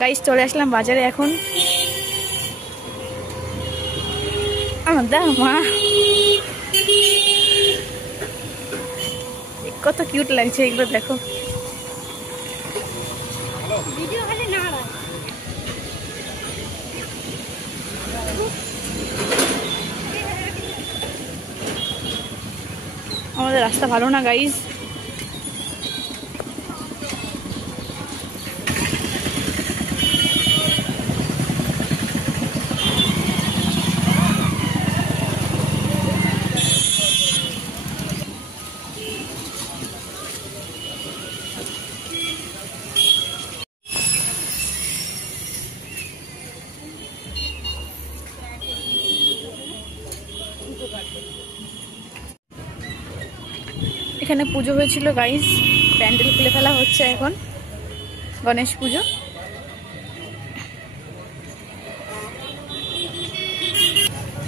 Guys চলে আসলাম বাজারে এখন। আমার মা কত কিউট লাগছে এগুলো দেখো। আমাদের রাস্তা ভালো না গাইস। এখানে পুজো হয়েছিল গাইস, প্যান্ডেল খুলে ফেলা হচ্ছে এখন, গণেশ পুজো।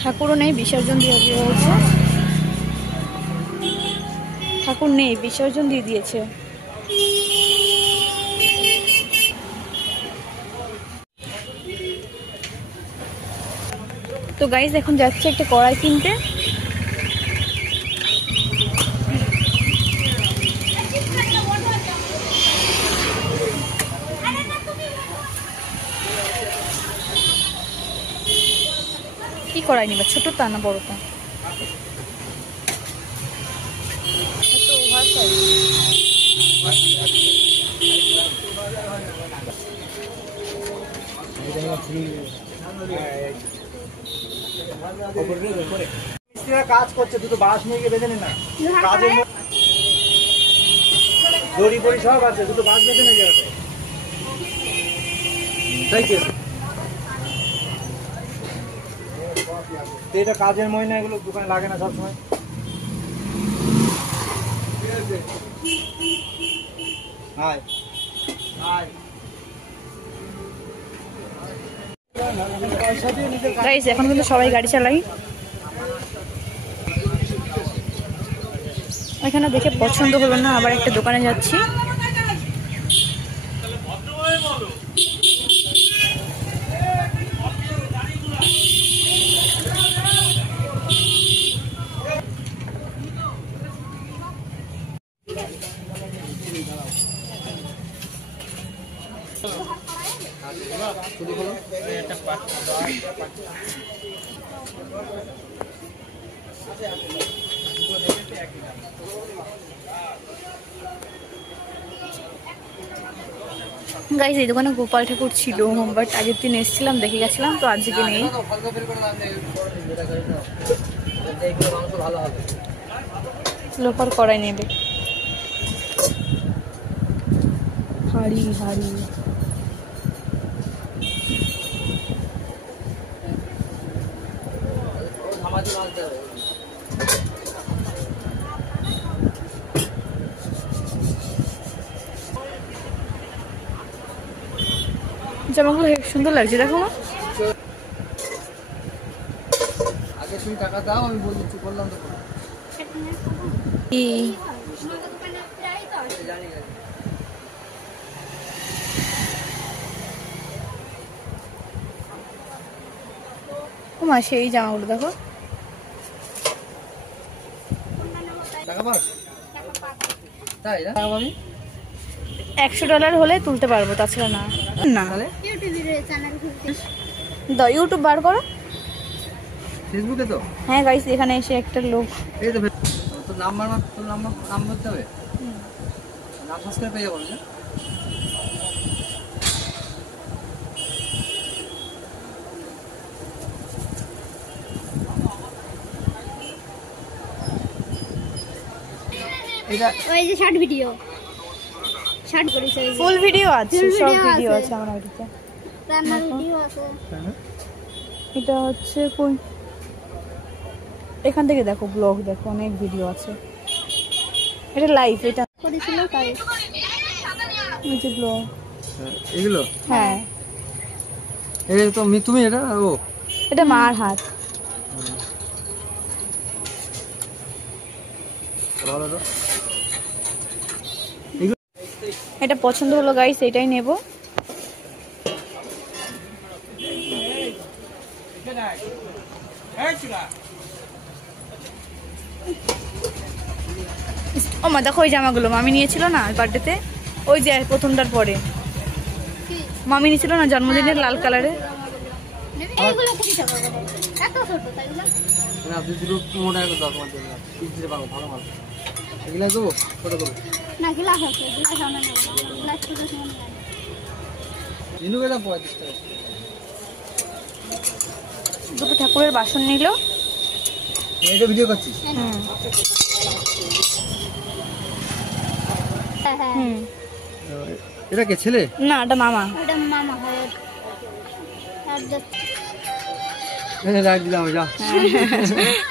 ঠাকুরও নেই, বিসর্জন দিয়ে হয়েছে। ঠাকুর নেই, বিসর্জন দিয়ে দিয়েছে। তো গাইস এখন যাচ্ছে একটা কড়াই কিনতে। কি কড়াই নিবা, ছোটটা না বড়টা? কাজ করছে, দুটো বাঁশ নিয়ে গিয়ে বেঁধে নে না। কাজের দড়ি বড়ি সব আছে, দুটো বাঁশ বেঁধে নিয়ে যাবে। তাই কি এটা কাজের ময়না, এগুলো দোকানে লাগে না সবসময়। গাইস এখন কিন্তু সবাই গাড়ি চালাই। এখানে দেখে পছন্দ হলো না, আবার একটা দোকানে যাচ্ছি। গাইস এই দোকানে গোপাল ঠাকুর ছিল, বাট আগের দিন এসেছিলাম দেখে গেছিলাম, তো আজকে নেই। লোপার কড়াই নেবে, হাড়ি হাড়ি। জামাগুলো সুন্দর লাগছে দেখো। আগে তুমি টাকা দাও, আমি বলছি চুপ করলাম তো। মা সেই জামাগুলো দেখো। $100 হলে তুলতে পারবো, তাছাড়া না। না ইউটিউব বার করো, ফেসবুকে তো। হ্যাঁ গাইস এখানে এসে একটা লোক, এই তো তোর নাম্বার নাম বলতে হবে, নাম সাবস্ক্রাইব পেয়ে যাবো না। এটা ওই যে শর্ট ভিডিও, শর্ট করেছে, ফুল ভিডিও আছে, সব ভিডিও আছে আমার বাড়িতে, রান্নার ভিডিও আছে। এটা হচ্ছে কোন, এখান থেকে দেখো ব্লগ দেখো, অনেক ভিডিও আছে। এটা লাইভ, এটা করেছিল তাই এই যে ব্লগ এগুলো। হ্যাঁ এই তো তুমি এটা ও এটা মার হাত। ভালো তো। এটা পছন্দ হলো গাইস, এটাই নেব। ও মা দেখো ওই জামাগুলো মামি নিয়েছিল না বার্থডেতে, ওই যে প্রথমটার পরে মামি নিয়েছিল না জন্মদিনের লাল কালারের। এইগুলো খুবই ছোট এত ছোট তাইগুলো না আপনি দুটো মোটা করে দাও তোমার জন্য দিতে পারো ভালো ভালো এগুলা দেবো ছোট দেবো না গ্লাস আছে গ্লাস আনা না গ্লাস ছোট ছোট না ইনুকে দাম 35 টাকা। দুটো ঠাকুরের বাসন নিল। এটা ভিডিও করছিস? হ্যাঁ হ্যাঁ হুম এটা কে ছেলে? না এটা মামা। এটা মামা হয় আর রাখ দিলাম যা।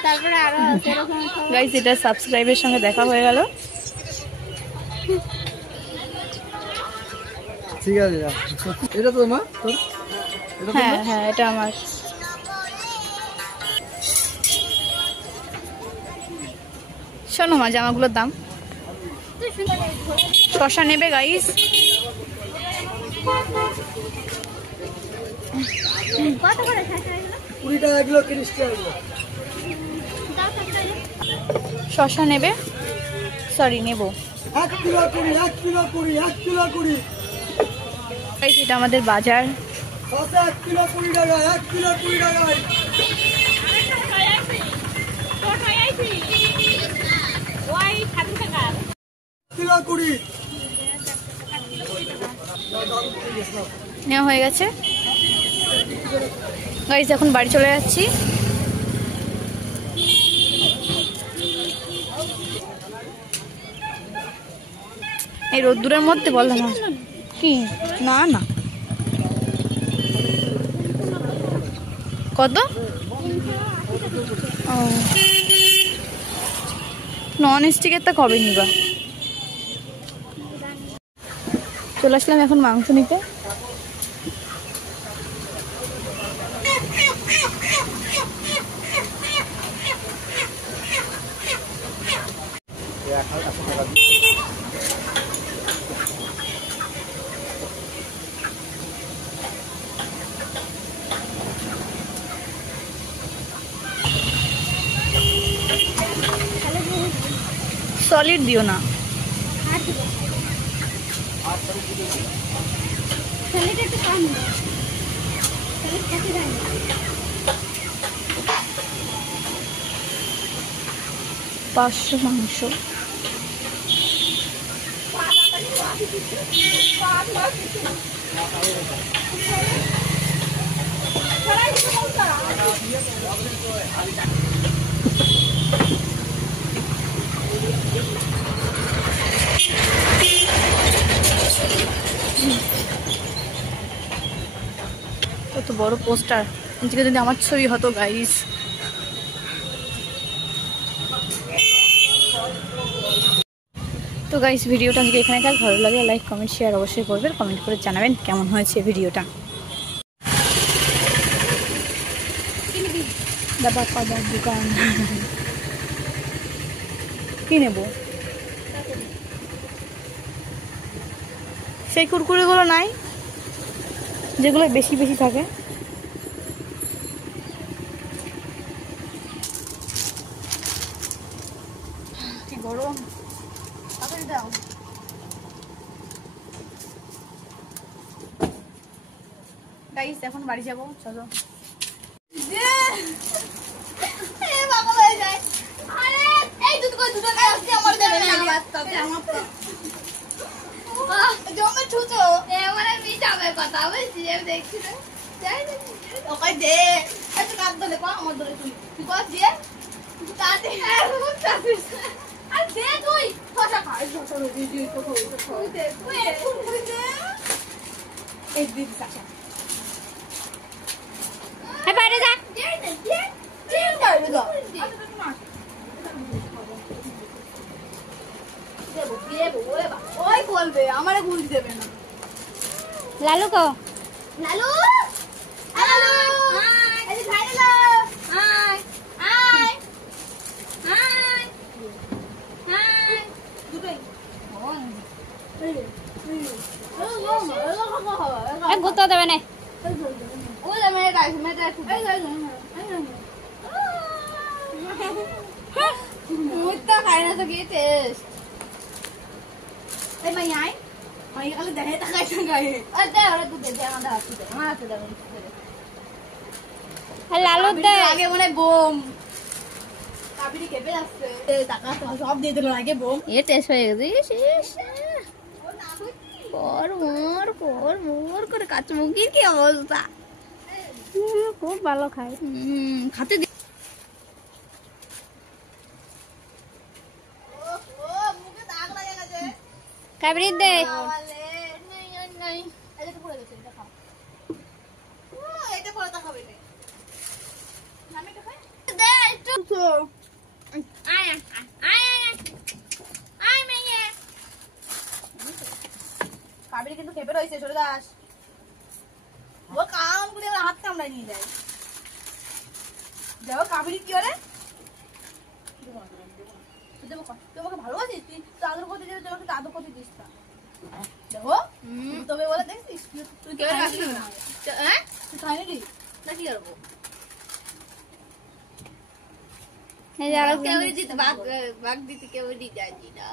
তারপরে আরো আছে এরকম গাইস এটা সাবস্ক্রাইবের সঙ্গে দেখা হয়ে গেল। ঠিক আছে যা। এটা তো মা তোর? এটা হ্যাঁ হ্যাঁ এটা আমার। শোনো মা জামাগুলোর দাম শশা নেবে গাইস? কত করে শাড়ি 20 টাকা কিলো 30 টাকা কিলো। শশা নেবে? সরি নেব। 1 কিলো 20 1 কিলো 20 1 কিলো 20 গাইস এটা আমাদের বাজার। শসা 1 কিলো 20 টাকা 1 কিলো 20 টাকা। কিলো 20 নেওয়া হয়ে গেছে গাইস, এখন বাড়ি চলে যাচ্ছি। এই রোদ্দুরের মধ্যে বললাম কি না না কত নন স্টিকের তা কবে নিবা? চলে আসলাম এখন মাংস নিতে। সলিড দিও না। ছেলেটা একটু কম ছেলে খেতে দেয় না 500 মাংস। কত বড় পোস্টার, এদিকে যদি আমার ছবি হতো গাইস। তো গাইস ভিডিওটা আজকে এখানে থাক, ভালো লাগলে লাইক কমেন্ট শেয়ার অবশ্যই করবেন, কমেন্ট করে জানাবেন কেমন হয়েছে ভিডিওটা। দাদা পাদার দোকান কি নেব? সেই কুরকুরেগুলো নাই যেগুলো বেশি বেশি থাকে। কি গরম, তাড়াতাড়ি দাও। গাইস এখন বাড়ি যাবো, চলো। বলবে আমারে গুল দেবে না। লালু কো লালু লালু এই যে ভাই Lalu high high high high দুটোই গুতো দেবে না ও যাবে গাইস মেটা এই মুখটা খায় না তো কি টেস্ট এই মাই আই মাই খালি দেখে তাকাই তাকাই আরে দে ওরে দুধ দে আমার হাতে দে লালু দে আগে মনে বোম কাবিরি কেঁপে যাচ্ছে টাকা সব দিয়ে দিল আগে বোম এ টেস্ট হয়ে গেছে পর মোর করে কাচমুখির কি অবস্থা খুব ভালো খায় খাতে দি মুখে দাগ লাগে গেছে কাবরি দে এটা পরে দেখাবে দে একটু আয় মেয়ে কাবিরি কিন্তু খেপে রয়েছে সরে দাস ও কাম করে আমার হাত কামড়ায় নিয়ে যায় দেখো কাবিরি কি করে তোমাকে ভালোবাসিস তুই দাদুর প্রতি দিলে তোমাকে দাদুর প্রতি দিস না দেখো তবে বলে দেখছিস তুই কেউ আসবি না হ্যাঁ তুই খাই নাকি না কি করবো এই যারা কেউ দিতে বাঘ দিতে কেউ দিতে যাচ্ছি না